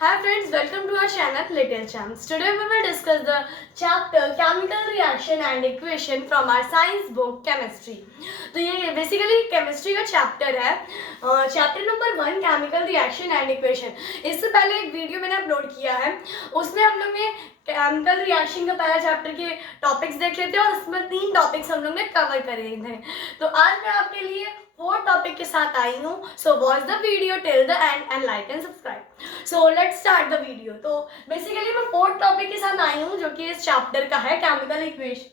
Hi friends, welcome to our channel Little Champs. Today we will discuss the chapter Chemical Reaction and Equation from our science book Chemistry. तो ये basically chemistry का chapter है, chapter number 1 chemical reaction and equation. इससे पहले एक video मैंने upload किया है, उसमें हम लोग ने केमिकल रिएक्शन का पहला चैप्टर के टॉपिक्स देख लेते हैं और उसमें 3 टॉपिक्स हम लोग ने कवर करे थे. तो आज मैं आपके लिए 4 टॉपिक के साथ आई हूँ. So watch the video till the end and like and subscribe. So let's start the video. तो बेसिकली मैं 4 टॉपिक के साथ आई हूँ जो कि इस चैप्टर का है chemical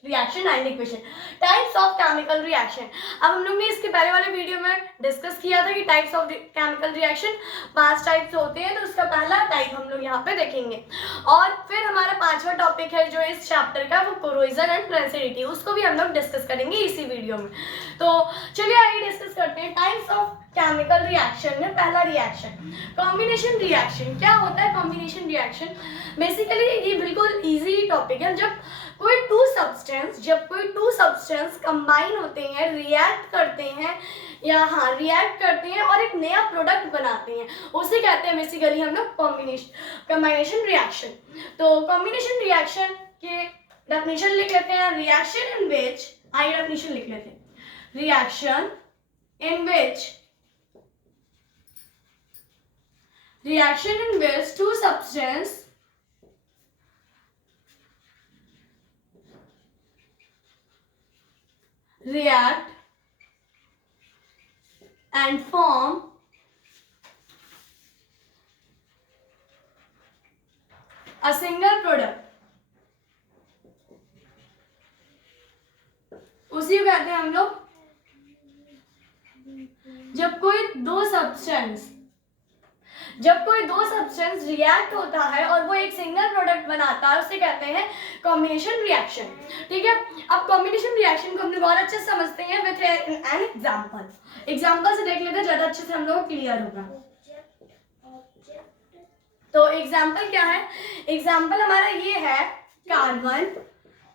reaction and equation, types of chemical reaction. अब हम लोग ने इसके पहले वाले वीडियो में डिस्कस किया था कि types of chemical reaction 5 types होते हैं. तो उसका पहला टाइप हम लोग यहाँ पे देखेंगे और फिर हमारा 5वां टॉपिक है जो इस चैप्टर का, वो कोरोजन एंड ट्रांसिडिटी, उसको भी हम लोग डिस्कस करेंगे इसी वीडियो में. तो चलिए आइए डिस्कस करते हैं टाइप्स ऑफ केमिकल रिएक्शन में. पहला रिएक्शन कॉम्बिनेशन रिएक्शन. क्या होता है कॉम्बिनेशन रिएक्शन? बेसिकली ये बिल्कुल इजी टॉपिक है. जब कोई टू सब्सटेंस कंबाइन होते हैं, रिएक्ट करते हैं और एक नया प्रोडक्ट बनाते हैं, उसे कहते हैं बेसिकली हम लोग कॉम्बिनेशन रिएक्शन. तो कॉम्बिनेशन रिएक्शन के डेफिनेशन लिख लेते हैं. रिएक्शन इन विच, आइए डेफिनेशन लिख लेते हैं. Reaction in which two substance react and form a single product, उसी को कहते हैं हम लोग. जब कोई दो सब्सटेंस रिएक्ट होता है और वो एक सिंगल प्रोडक्ट बनाता है, उसे कहते हैं कॉम्बिनेशन रिएक्शन. ठीक है. अब कॉम्बिनेशन रिएक्शन को हम लोग और अच्छे से समझते हैं विद एन एग्जांपल से देख लेते हैं, ज्यादा अच्छे से हम लोग क्लियर होगा. तो एग्जांपल क्या है? एग्जांपल हमारा ये है, carbon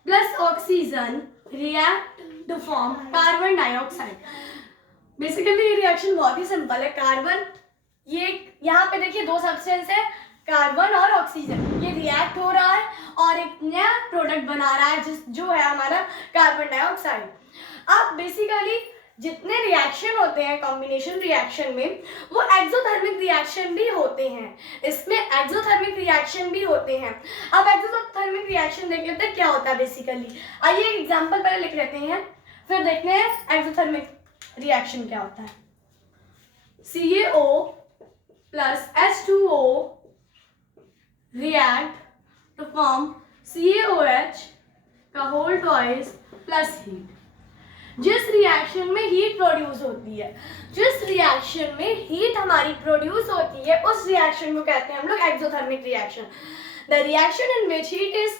plus oxygen react to form carbon dioxide. Basically ये रिएक्शन बहुत ही सिंपल है. कार्बन, ये यहाँ पे देखिए दो सब्सटेंस है, कार्बन और ऑक्सीजन, ये रिएक्ट हो रहा है और एक नया प्रोडक्ट बना रहा है जो है हमारा कार्बन डाइऑक्साइड. अब बेसिकली जितने रिएक्शन होते हैं कॉम्बिनेशन रिएक्शन में, वो एक्सोथर्मिक रिएक्शन भी होते हैं. इसमें एक्सोथर्मिक रिएक्शन भी होते हैं. अब एक्सोथर्मिक रिएक्शन देख लेते हैं क्या होता है बेसिकली. आइए एक एग्जाम्पल पहले लिख लेते हैं, फिर देखते हैं एक्सोथर्मिक रिएक्शन क्या होता है. CaO plus H2O react to form CaOH का होल ट्वाइस प्लस हीट. जिस रिएक्शन में हीट प्रोड्यूस होती है, जिस रिएक्शन में हीट हमारी प्रोड्यूस होती है, उस रिएक्शन को कहते हैं हम लोग exothermic reaction. The reaction in which heat is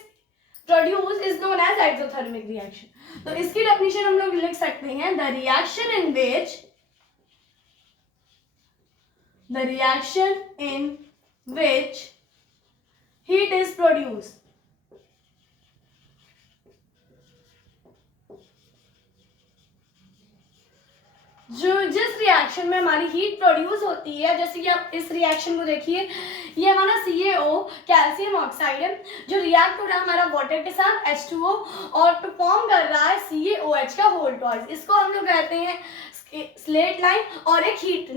produce is known as exothermic reaction. तो इसकी डेफिनेशन हम लोग लिख सकते हैं, the reaction in which heat is produce. जिस रिएक्शन में हमारी हीट प्रोड्यूस होती है, जैसे कि आप इस रिएक्शन को देखिए, ये हमारा CaO कैल्शियम ऑक्साइड है जो रिएक्ट हो रहा है हमारा वाटर के साथ H2O और फॉर्म कर रहा है CaOH का होल ट्वाइस. इसको हम लोग कहते हैं स्लेट लाइन और एक हीट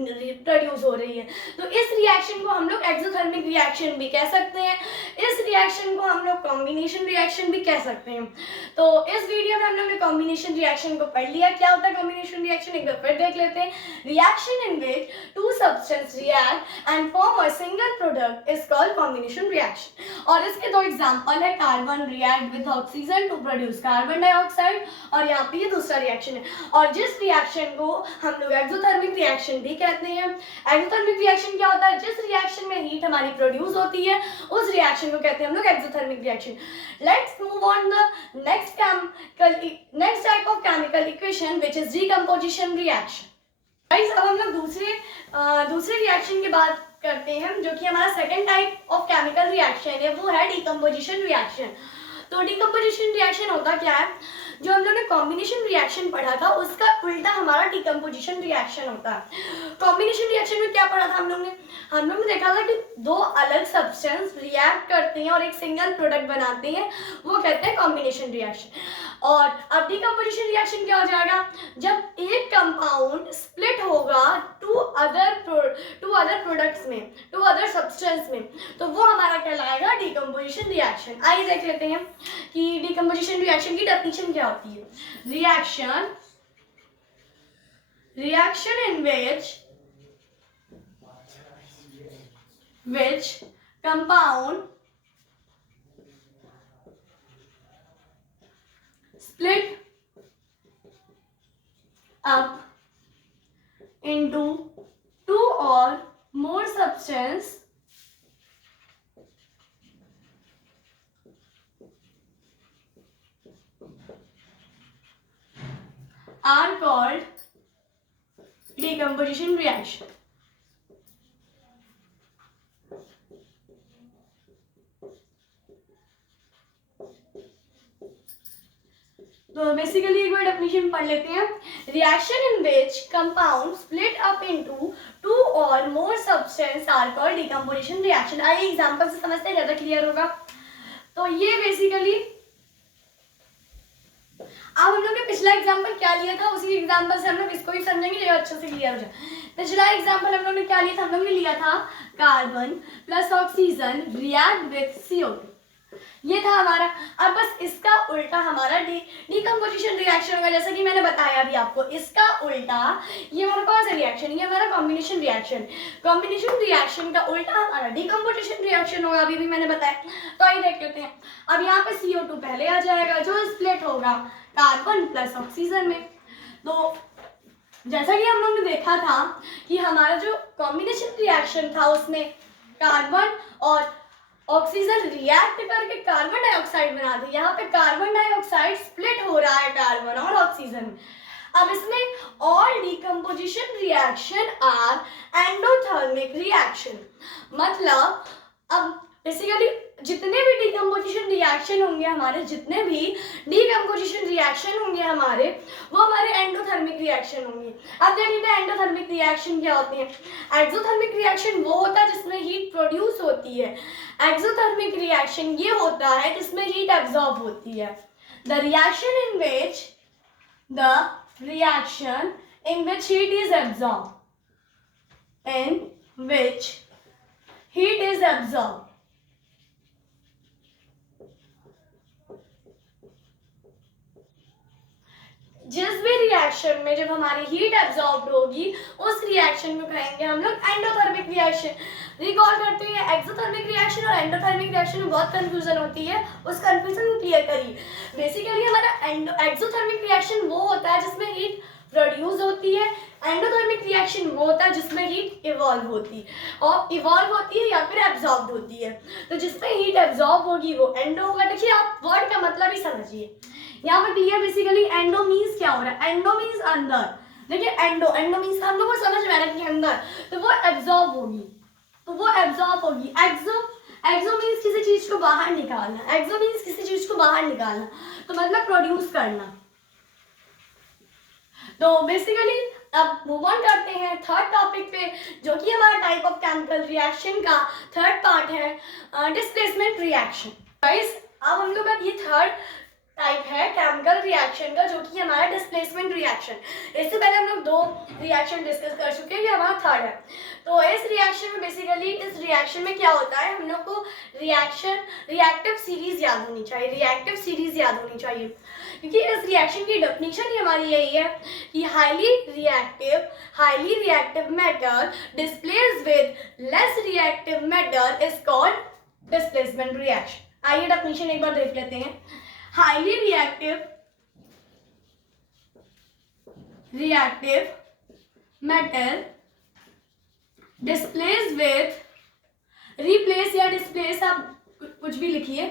प्रोड्यूस हो रही है. तो इस रिएक्शन को हम लोग एक्सोथर्मिक रिएक्शन भी कह सकते हैं. इस रिएक्शन को हम लोग कॉम्बिनेशन रिएक्शन भी कह सकते हैं. तो इस वीडियो में हम लोग ने कॉम्बिनेशन रिएक्शन को पढ़ लिया. क्या होता है कॉम्बिनेशन रिएक्शन, एक बार फिर देख लेते हैं. Reaction in which two substance react and form a single product is called combination reaction. और इसके 2 एग्जांपल है, carbon react with oxygen to produce carbon dioxide, और यहाँ पे ये दूसरा रिएक्शन है. और जिस रिएक्शन को हम लोग एक्सोथर्मिक रिएक्शन भी कहते हैं. एक्सोथर्मिक रिएक्शन क्या होता है? जिस रिएक्शन में हीट हमारी प्रोड्यूस होती है, उस रिएक्शन को कहते हैं हम लोग exothermic reaction. Let's move on the next type of chemical equation which is decomposition reaction. Guys, अब हम लोग दूसरे रिएक्शन की बात करते हैं जो कि हमारा second type of chemical reaction है, वो है डीकंपोजिशन रिएक्शन. तो डीकंपोजिशन रिएक्शन होता क्या है? जो हम लोग ने कॉम्बिनेशन रिएक्शन पढ़ा था उसका उल्टा हमारा डिकम्पोजिशन रिएक्शन होता है। कॉम्बिनेशन रिएक्शन में क्या पढ़ा था हम लोग ने देखा था कि दो अलग सब्सटेंस रिएक्ट करते हैं और एक सिंगल प्रोडक्ट बनाते हैं, वो कहते हैं कॉम्बिनेशन रिएक्शन। और अब डिकम्पोजिशन रिएक्शन क्या हो जाएगा, जब एक कंपाउंड स्प्लिट होगा टू अदर प्रोडक्ट्स में, टू अदर सब्सटेंस में, तो वो हमारा कहलाएगा डिकम्पोजिशन रिएक्शन। आइए देख लेते हैं कि डिकम्पोजिशन रिएक्शन की डेफिनेशन क्या होती है। Reaction in which compound split up into two or more substance are called decomposition reaction. तो बेसिकली एक बार डेफिनेशन पढ़ लेते हैं। Reaction in which compound split up into two और more substance are called decomposition reaction. आइए example से समझते हैं, ज्यादा क्लियर होगा। तो ये बेसिकली अब हम लोग ने पिछला एग्जांपल क्या लिया था, उसी एग्जांपल से हम लोग इसको भी समझेंगे जो अच्छे से क्लियर हो जाए। पिछला एग्जांपल हम लोग ने क्या लिया था, हम लोग ने लिया था carbon plus oxygen react with CO2, ये था हमारा। अब बस इसका उल्टा हमारा डिकम्पोजिशन रिएक्शन होगा, जैसा कि मैंने बताया अभी आपको। इसका उल्टा ये हमारा कौन सा रिएक्शन, ये हमारा कॉम्बिनेशन रिएक्शन। कॉम्बिनेशन रिएक्शन का उल्टा हमारा डिकम्पोजिशन रिएक्शन होगा, अभी भी मैंने बताया। तो आइए देख लेते हैं। अब यहाँ पे CO2 पहले आ जाएगा जो स्प्लिट होगा कार्बन प्लस ऑक्सीजन में। तो जैसा कि हम लोगों ने देखा था कि हमारा जो कॉम्बिनेशन रिएक्शन था उसमें कार्बन और ऑक्सीजन रिएक्ट करके कार्बन डाइऑक्साइड बना दी। यहाँ पे कार्बन डाइऑक्साइड स्प्लिट हो रहा है कार्बन और ऑक्सीजन में। अब इसमें all decomposition reaction are endothermic reaction, मतलब अब बेसिकली जितने भी डिकम्पोजिशन रिएक्शन होंगे हमारे, जितने भी डिकम्पोजिशन रिएक्शन होंगे हमारे, वो हमारे एंडोथर्मिक रिएक्शन होंगे। अब देख लेते हैं एंडोथर्मिक रिएक्शन क्या होती है। एक्सोथर्मिक रिएक्शन वो होता है जिसमें हीट प्रोड्यूस होती है। एक्सोथर्मिक रिएक्शन ये होता है जिसमें हीट एब्जॉर्ब होती है। The reaction in which heat is absorb, जिस भी रिएक्शन में जब हमारी हीट एब्जॉर्ब होगी उस रिएक्शन को कहेंगे हम लोग एंडोथर्मिक रिएक्शन। रिकॉल करते हैं, एक्सोथर्मिक रिएक्शन और एंडोथर्मिक रिएक्शन में बहुत कंफ्यूजन होती है, उस कंफ्यूजन को क्लियर करिए। बेसिकली हमारा एक्सोथर्मिक रिएक्शन वो होता है जिसमें हीट प्रोड्यूस होती है, एंडोथर्मिक रिएक्शन वो होता है जिसमें हीट इवॉल्व होती है, और इवॉल्व होती है या फिर एब्जॉर्ब होती है। तो जिसमें हीट एब्जॉर्ब होगी वो एंडो होगा। देखिए आप वर्ड का मतलब ही समझिए, यहाँ पर क्लियर। बेसिकली एंडो मीन्स क्या हो रहा है, एंडो मीन्स अंदर। देखिए एंडो मीन्स हम लोग को समझ में आ रहा है कि अंदर, तो वो एब्जॉर्ब होगी, एक्सो मीन्स किसी चीज को बाहर निकालना, तो मतलब प्रोड्यूस करना। तो बेसिकली अब मूव ऑन करते हैं थर्ड टॉपिक पे, जो कि हमारा टाइप ऑफ केमिकल रिएक्शन का थर्ड पार्ट है, डिस्प्लेसमेंट रिएक्शन। गाइस अब हम लोग का ये थर्ड टाइप है केमिकल रिएक्शन का, जो कि हमारा डिस्प्लेसमेंट रिएक्शन। इससे पहले हम लोग दो रिएक्शन डिस्कस कर चुके हैं, ये हमारा थर्ड है। तो इस रिएक्शन में बेसिकली इस रिएक्शन में क्या होता है, हम लोग को रिएक्टिव सीरीज याद होनी चाहिए, क्योंकि इस रिएक्शन की डेफिनेशन ही हमारी यही है कि highly reactive matter displace with less reactive matter is called displacement reaction. आइए डेफिनेशन एक बार देख लेते हैं। Highly reactive matter displace with, replace या displace आप कुछ भी लिखिए,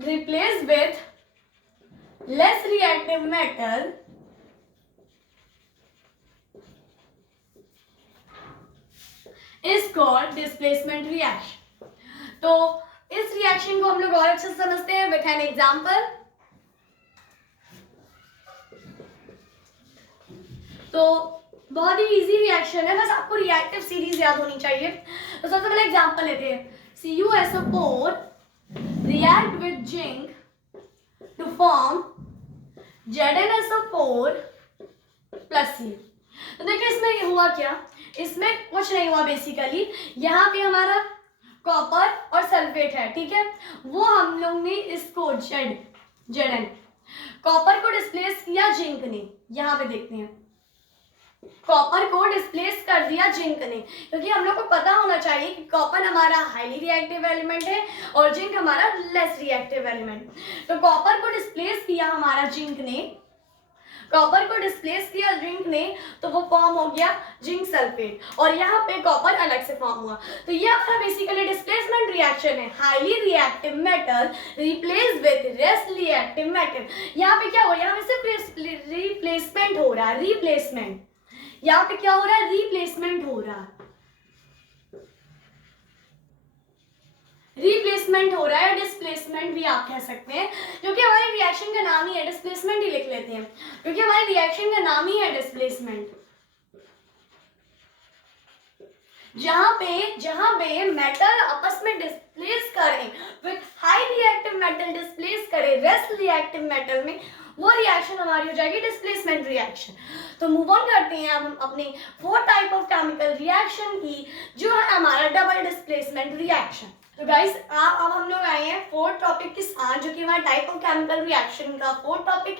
replace with less reactive matter is called displacement reaction। तो इस रिएक्शन को हम लोग और अच्छे से समझते हैं विथ एन एग्जाम्पल। तो बहुत ही इजी रिएक्शन है, बस आपको रिएक्टिव सीरीज याद होनी चाहिए। तो सबसे पहले एग्जांपल लेते हैं। CuSO4 react with zinc to form ZnSO4 plus C। तो देखिए इसमें हुआ क्या, इसमें कुछ नहीं हुआ बेसिकली। यहाँ पे हमारा कॉपर और सल्फेट है, ठीक है, वो हम लोग ने इसको Zn कॉपर को डिस्प्लेस किया जिंक ने। यहाँ पे देखते हैं, कॉपर को डिस्प्लेस कर दिया जिंक ने, क्योंकि हम लोग को पता होना चाहिए कि कॉपर हमारा हाईली रिएक्टिव एलिमेंट है और जिंक हमारा लेस रिएक्टिव एलिमेंट। तो कॉपर को डिस्प्लेस किया हमारा जिंक ने, कॉपर को डिस्प्लेस किया जिंक ने, तो वो फॉर्म हो गया जिंक सल्फेट, और यहाँ पे कॉपर अलग से फॉर्म हुआ। तो ये हमारा बेसिकली डिस्प्लेसमेंट रिएक्शन है। Highly reactive metal replace with less reactive metal. यहाँ पे क्या हो, यहाँ पे सिर्फ रिप्लेसमेंट हो रहा है, रिप्लेसमेंट। यहाँ पे क्या हो रहा है, रिप्लेसमेंट हो रहा है, रिप्लेसमेंट हो रहा है, डिस्प्लेसमेंट भी आप कह सकते हैं, क्योंकि हमारे रिएक्शन का नाम ही है डिस्प्लेसमेंट ही लिख लेते हैं, क्योंकि हमारे रिएक्शन का नाम ही है डिस्प्लेसमेंट। जहां पे मेटल आपस में डिस्प्लेस करें, with high reactive metal displace करे लेस रिएक्टिव मेटल में, वो रिएक्शन हमारी हो जाएगी डिस्प्लेसमेंट रिएक्शन। तो मूव ऑन करते हैं हम अपने 4 टाइप ऑफ केमिकल रिएक्शन की, जो है हमारा डबल डिस्प्लेसमेंट रिएक्शन। तो गाइस अब हम लोग आए हैं 4th टॉपिक के साथ, जो कि हमारा टाइप ऑफ केमिकल रिएक्शन का 4th टॉपिक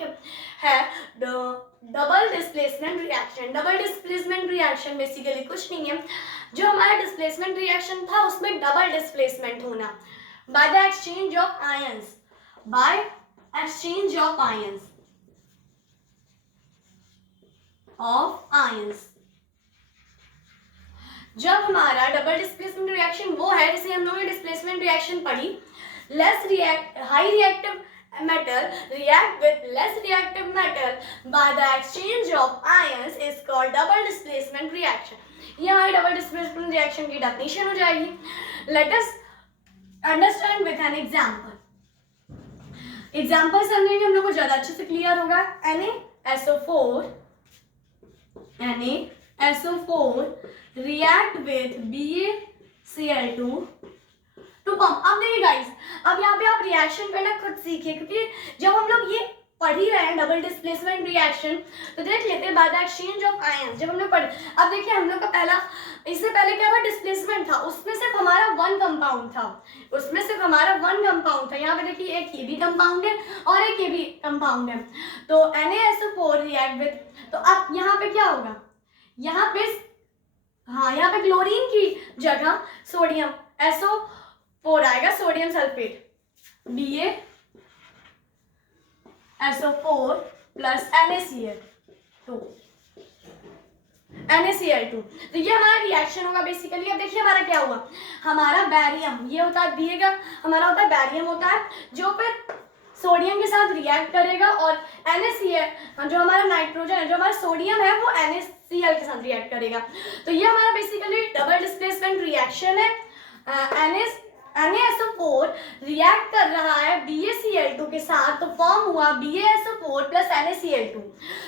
है, double displacement reaction. Double displacement reaction basically कुछ नहीं है, जो हमारा डिस्प्लेसमेंट रिएक्शन था उसमें डबल डिस्प्लेसमेंट होना by the exchange of ions, by exchange of ions. जब हमारा डबल डिस्प्लेसमेंट रिएक्शन वो है, जैसे हम लोगों ने डिस्प्लेसमेंट रिएक्शन पढ़ी, high reactive metal react with less reactive metal by the exchange of ions is called double displacement reaction। ये हमारी डबल डिस्प्लेसमेंट रिएक्शन की डेफिनेशन हो जाएगी। Let us understand with an example. Example समझेंगे हम लोग को ज्यादा अच्छे से क्लियर होगा। NaSO4 react with BaCl2 to form. अब देखिए गाइस, अब यहाँ पे आप रिएक्शन करना खुद सीखिए, क्योंकि जब हम लोग ये पढ़ ही रहे हैं डबल डिस्प्लेसमेंट रिएक्शन, तो देख लेते हैं by the exchange of ions. जब हम लोग पढ़े, अब देखिए हम लोग का पहला, इससे पहले क्या था, डिस्प्लेसमेंट था, उसमें सिर्फ हमारा 1 कंपाउंड था, उसमें सिर्फ हमारा 1 कंपाउंड था। यहाँ पे देखिए एक ये भी कंपाउंड है और एक ये भी कंपाउंड है। तो NaSO4 रिएक्ट विद, तो अब यहाँ पे क्या होगा, यहाँ पे यहाँ पे क्लोरीन की जगह सोडियम SO4 आएगा, sodium sulphate BaSO4 plus NaCl2। तो ये हमारा रिएक्शन होगा बेसिकली। अब देखिए हमारा क्या हुआ, हमारा बैरियम, ये होता है दिएगा, हमारा होता है बैरियम होता है, जो फिर सोडियम के साथ रिएक्ट करेगा, और NaCl जो हमारा नाइट्रोजन है, जो हमारा सोडियम है, वो NaCl के साथ रिएक्ट करेगा। तो ये हमारा बेसिकली डबल डिस्प्लेसमेंट रिएक्शन है। NaSO4 रिएक्ट कर रहा है BaCl2 के साथ, तो फॉर्म हुआ BaSO4 प्लस NaCl2।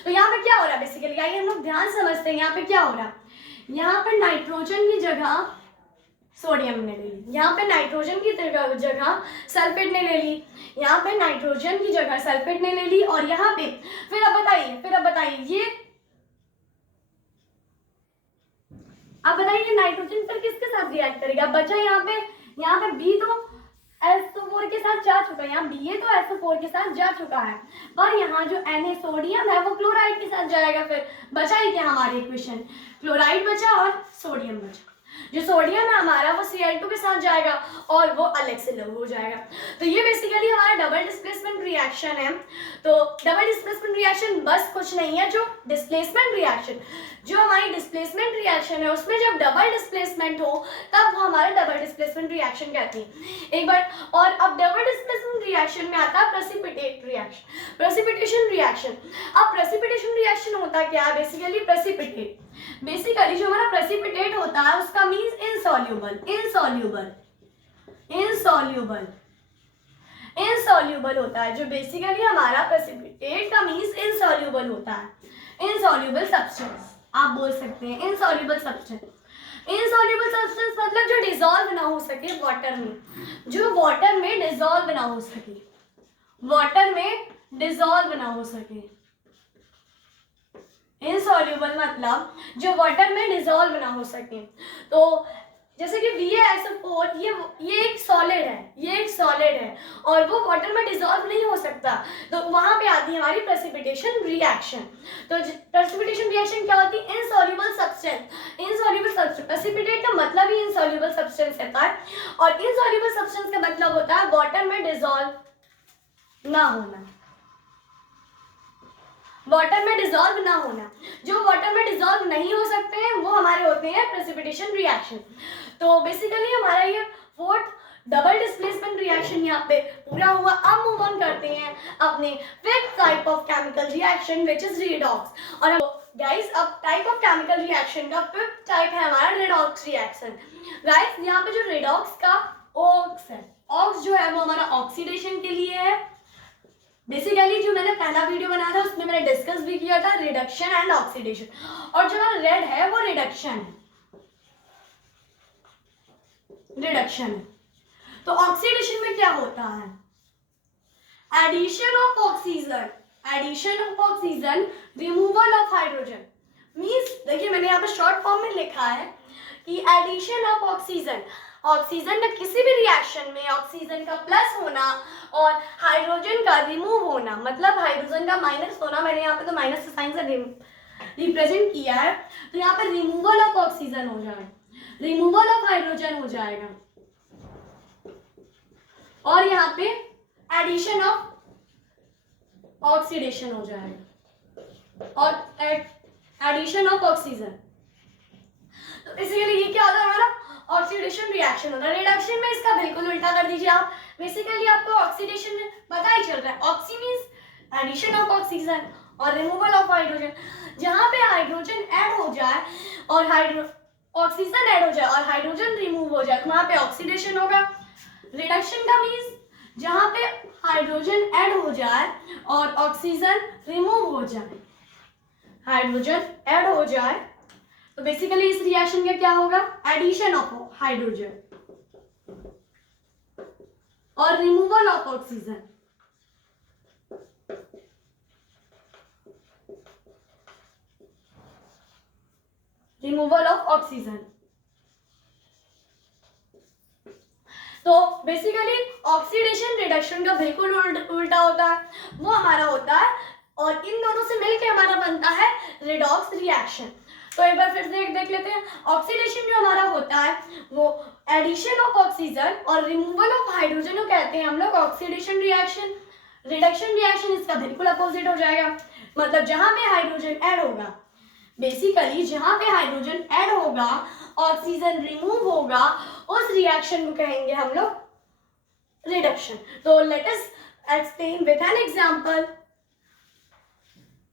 तो यहाँ पे क्या हो रहा है बेसिकली, आइए हम लोग ध्यान समझते हैं। यहाँ पे क्या हो रहा है, यहाँ पे नाइट्रोजन की जगह सोडियम ने ले ली, यहाँ पे नाइट्रोजन की जगह सल्फेट ने ले ली, यहाँ पे नाइट्रोजन की जगह सल्फेट ने ले ली, और यहाँ पे फिर अब बताइए ये, अब बताइए नाइट्रोजन पर किसके साथ रिएक्ट करेगा, बचा यहाँ पे बी तो SO4 के साथ जा चुका है, यहाँ Ba तो SO4 के साथ जा चुका है, पर यहाँ जो Na सोडियम है वो क्लोराइड के साथ जाएगा। फिर बचा ही क्या हमारे इक्वेशन, क्लोराइड बचा और सोडियम बचा। जो सोडियम है हमारा वो Cl2 के साथ जाएगा और वो अलग से लव हो जाएगा। तो ये बेसिकली हमारा डबल डिस्प्लेसमेंट रिएक्शन है। तो डबल डिस्प्लेसमेंट रिएक्शन बस कुछ नहीं है, जो डिस्प्लेसमेंट रिएक्शन, जो हमारी डिस्प्लेसमेंट रिएक्शन है उसमें जब डबल डिस्प्लेसमेंट हो तब वो हमारा डबल डिस्प्लेसमेंट रिएक्शन कहती है। एक बार और, अब डबल डिस्प्लेसमेंट रिएक्शन में आता है प्रेसिपिटेट रिएक्शन, प्रेसिपिटेशन रिएक्शन। अब प्रेसिपिटेशन रिएक्शन होता क्या है, बेसिकली प्रेसिपिटेट, बेसिकली जो हमारा प्रेसिपिटेट होता है उसका मीन्स इनसॉल्यूबल होता है। जो बेसिकली हमारा प्रेसिपिटेट का मीन्स इनसॉल्यूबल होता है, इनसॉल्युबल सब्सटेंस, आप बोल सकते हैं इनसॉल्युबल सब्सटेंस। इनसॉल्युबल सब्सटेंस मतलब जो डिसॉल्व ना हो सके वाटर में, जो वाटर में डिसॉल्व ना हो सके, वाटर में डिसॉल्व ना हो सके। इनसॉल्युबल मतलब जो वाटर में डिसॉल्व ना हो सके। तो जैसे कि BaSO4 ये एक सॉलिड है, ये एक सॉलिड है और वो वाटर में डिसॉल्व नहीं हो सकता, तो वहां पे आती है हमारी प्रेसिपिटेशन रिएक्शन। तो प्रेसिपिटेशन रिएक्शन क्या होती है? Insoluble substance. Insoluble substance, precipitate का मतलब ही इनसॉल्युबल सब्सटेंस रहता है और इनसॉल्युबल सब्सटेंस का मतलब होता है वाटर में डिसॉल्व ना होना, वाटर में डिसॉल्व ना होना। जो वाटर में डिसॉल्व नहीं हो सकते हैं वो हमारे होते हैं प्रेसिपिटेशन रिएक्शन। तो बेसिकली हमारा ये फोर्थ डबल डिस्प्लेसमेंट रिएक्शन यहाँ पे पूरा हुआ। अब मूव ऑन करते हैं अपने fifth type of chemical reaction which is redox. और गाइस अब टाइप ऑफ केमिकल रिएक्शन का फिफ्थ टाइप है हमारा रेडॉक्स रिएक्शन। गाइस यहाँ पे जो रेडॉक्स का ऑक्स है, ऑक्स जो है वो हमारा ऑक्सीडेशन के लिए है। बेसिकली जो मैंने पहला वीडियो बनाया था उसमें मैंने डिस्कस भी किया था रिडक्शन एंड ऑक्सीडेशन, और जो रेड है वो रिडक्शन है, रिडक्शन है। तो ऑक्सीडेशन में क्या होता है? Addition of oxygen, addition of oxygen, removal of hydrogen. Means देखिए मैंने यहाँ पे शॉर्ट फॉर्म में लिखा है कि एडिशन ऑफ ऑक्सीजन, ऑक्सीजन का किसी भी रिएक्शन में ऑक्सीजन का प्लस होना और हाइड्रोजन का रिमूव होना, मतलब हाइड्रोजन का माइनस होना। मैंने यहाँ पे तो माइनस के साइन से रिप्रेजेंट किया है, तो यहाँ पे रिमूवल ऑफ ऑक्सीजन हो जाएगा, रिमूवल ऑफ हाइड्रोजन हो जाएगा और यहाँ पे एडिशन ऑफ ऑक्सीडेशन हो जाएगा और एडिशन ऑफ ऑक्सीजन। तो बेसिकली ये क्या होता है हमारा ऑक्सीडेशन रिएक्शन होता है। रिडक्शन में इसका बिल्कुल उल्टा कर दीजिए आप। बेसिकली आपको ऑक्सीडेशन में पता ही चल रहा है, oxy means addition of oxygen और रिमूवल ऑफ हाइड्रोजन। जहां पे हाइड्रोजन ऐड हो जाए और ऑक्सीजन ऐड हो जाए और हाइड्रोजन रिमूव हो जाए, वहां पे ऑक्सीडेशन होगा। रिडक्शन का मींस जहां पे हाइड्रोजन ऐड हो जाए और ऑक्सीजन रिमूव हो जाए, हाइड्रोजन ऐड हो जाए, तो बेसिकली इस रिएक्शन का क्या होगा? एडिशन ऑफ हाइड्रोजन और removal of oxygen. Removal of oxygen. तो बेसिकली ऑक्सीडेशन रिडक्शन का बिल्कुल उल्टा होता है, वो हमारा होता है और इन दोनों से मिलकर हमारा बनता है रिडॉक्स रिएक्शन। तो एक बार फिर से देख लेते हैं। ऑक्सीडेशन जो हमारा होता है वो एडिशन ऑफ ऑक्सीजन और रिमूवल ऑफ हाइड्रोजन को कहते हैं हम लोग ऑक्सीडेशन रिएक्शन। रिडक्शन रिएक्शन इसका बिल्कुल अपोजिट हो जाएगा, मतलब जहां पे हाइड्रोजन ऐड होगा, बेसिकली जहां पे हाइड्रोजन ऐड होगा ऑक्सीजन रिमूव होगा, उस रिएक्शन को कहेंगे हम लोग रिडक्शन। तो let us explain with an example.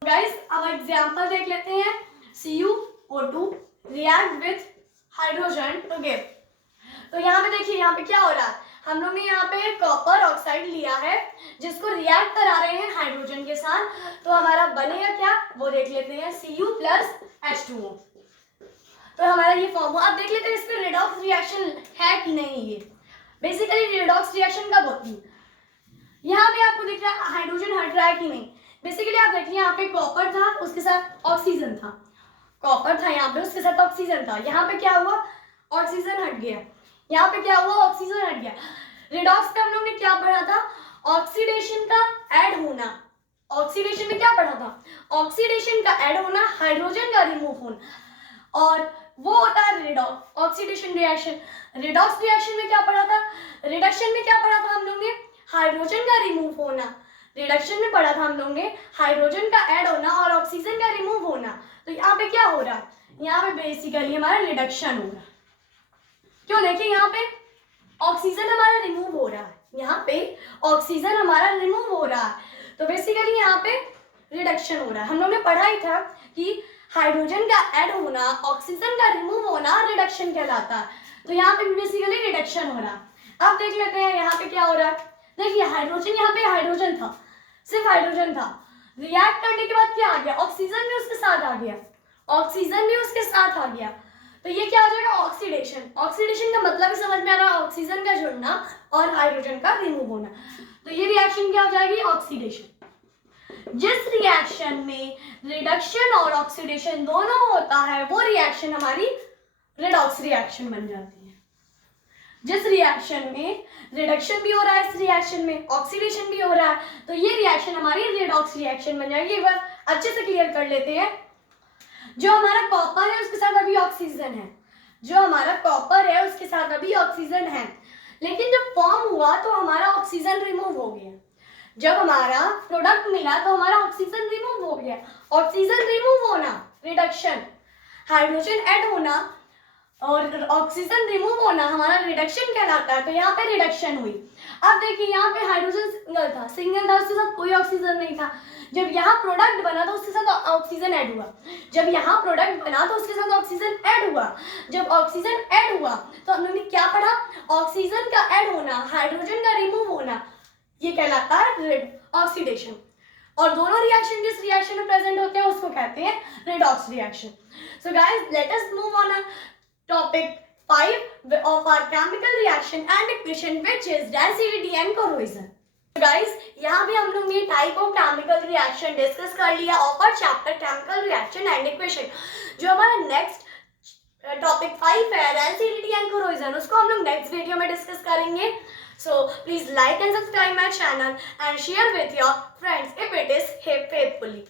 Guys अब एग्जांपल देख लेते हैं। CuO2 react with hydrogen to give। तो यहाँ पे देखिए यहाँ पे क्या हो रहा है, हम लोग ने यहाँ पे कॉपर ऑक्साइड लिया है जिसको रिएक्ट करा रहे हैं हाइड्रोजन के साथ। तो हमारा बनेगा क्या वो देख लेते हैं, Cu प्लस H2O। तो हमारा ये फॉर्म हुआ। अब देख लेते हैं इसमें रिडॉक्स रिएक्शन है कि नहीं। ये बेसिकली रिडॉक्स रिएक्शन कब होती है, यहाँ पे आपको दिख रहा है हाइड्रोजन हट रहा है कि नहीं। बेसिकली आप देखिए यहाँ पे कॉपर था उसके साथ ऑक्सीजन था, कॉपर था यहाँ पे उसके साथ ऑक्सीजन था, यहाँ पे क्या हुआ ऑक्सीजन हट गया, यहाँ पे क्या हुआ ऑक्सीजन हट गया। रिडॉक्स पे हम लोग ने क्या पढ़ा था, ऑक्सीडेशन का ऐड होना। ऑक्सीडेशन में क्या पढ़ा था, ऑक्सीडेशन का ऐड होना, हाइड्रोजन का रिमूव होना, और वो होता है redox oxidation reaction. Redox reaction में क्या पढ़ा था, रिडक्शन में क्या पढ़ा था हम लोग ने, हाइड्रोजन का रिमूव होना। रिडक्शन में पढ़ा था हम लोग ने हाइड्रोजन का ऐड होना और ऑक्सीजन का रिमूव होना। तो यहाँ पे क्या हो रहा है, यहाँ पे बेसिकली हमारा रिडक्शन हो रहा है। क्यों, देखिए यहाँ पे ऑक्सीजन हमारा रिमूव हो रहा है, यहाँ पे ऑक्सीजन हमारा रिमूव हो रहा है, तो बेसिकली यहाँ पे रिडक्शन हो रहा है। हम लोग ने पढ़ा ही था कि हाइड्रोजन का ऐड होना, ऑक्सीजन का रिमूव होना रिडक्शन कहलाता है। तो यहाँ पे बेसिकली रिडक्शन हो रहा है। अब देख लेते हैं यहाँ पे क्या हो रहा है। देखिए हाइड्रोजन, यहाँ पे हाइड्रोजन था, सिर्फ हाइड्रोजन था, रिएक्ट करने के बाद क्या आ गया, ऑक्सीजन भी उसके साथ आ गया, ऑक्सीजन भी उसके साथ आ गया, तो ये क्या हो जाएगा, ऑक्सीडेशन। ऑक्सीडेशन का मतलब ही समझ में आ रहा है, ऑक्सीजन का जुड़ना और हाइड्रोजन का रिमूव होना, तो ये रिएक्शन क्या हो जाएगी, ऑक्सीडेशन। जिस रिएक्शन में रिडक्शन और ऑक्सीडेशन दोनों होता है वो रिएक्शन हमारी रेडॉक्स रिएक्शन बन जाती है। जिस रिएक्शन में रिडक्शन भी हो रहा है, इस रिएक्शन में ऑक्सीडेशन भी हो रहा है, तो ये रिएक्शन हमारी रेडॉक्स रिएक्शन बन जाएगी। एक बार अच्छे से क्लियर कर लेते हैं। जो हमारा कॉपर है उसके साथ अभी ऑक्सीजन है, जो हमारा कॉपर है उसके साथ अभी ऑक्सीजन है, लेकिन जब फॉर्म हुआ तो हमारा ऑक्सीजन रिमूव हो गया। जब हमारा प्रोडक्ट मिला तो हमारा ऑक्सीजन रिमूव हो गया। ऑक्सीजन रिमूव होना रिडक्शन, हाइड्रोजन ऐड होना और ऑक्सीजन रिमूव होना हमारा रिडक्शन कहलाता है। तो यहाँ पे रिडक्शन हुई। अब देखिए यहाँ पे हाइड्रोजन सिंगल था, उसके साथ कोई ऑक्सीजन नहीं था। जब यहाँ प्रोडक्ट बना तो उसके साथ ऑक्सीजन ऐड हुआ, जब यहाँ प्रोडक्ट बना तो उसके साथ ऑक्सीजन ऐड हुआ। जब ऑक्सीजन ऐड हुआ तो हमने क्या पढ़ा, ऑक्सीजन का ऐड होना, हाइड्रोजन का रिमूव होना, ये कहलाता है ऑक्सीडेशन। और दोनों रिएक्शन जिस रिएक्शन में प्रेजेंट होते हैं उसको कहते हैं redox reaction. So guys, let us move on topic 5 of our chemical reaction and equation, which is density and corrosion. So guys, यहाँ भी हम लोग ये type of chemical reaction discuss कर लिया of our chapter chemical reaction and equation. जो हमारा next topic 5 है डेंसिटी एंड कोरोजन, उसको हम लोग नेक्स्ट वीडियो में डिस्कस करेंगे। So please like and subscribe my channel and share with your friends if it is faithfully.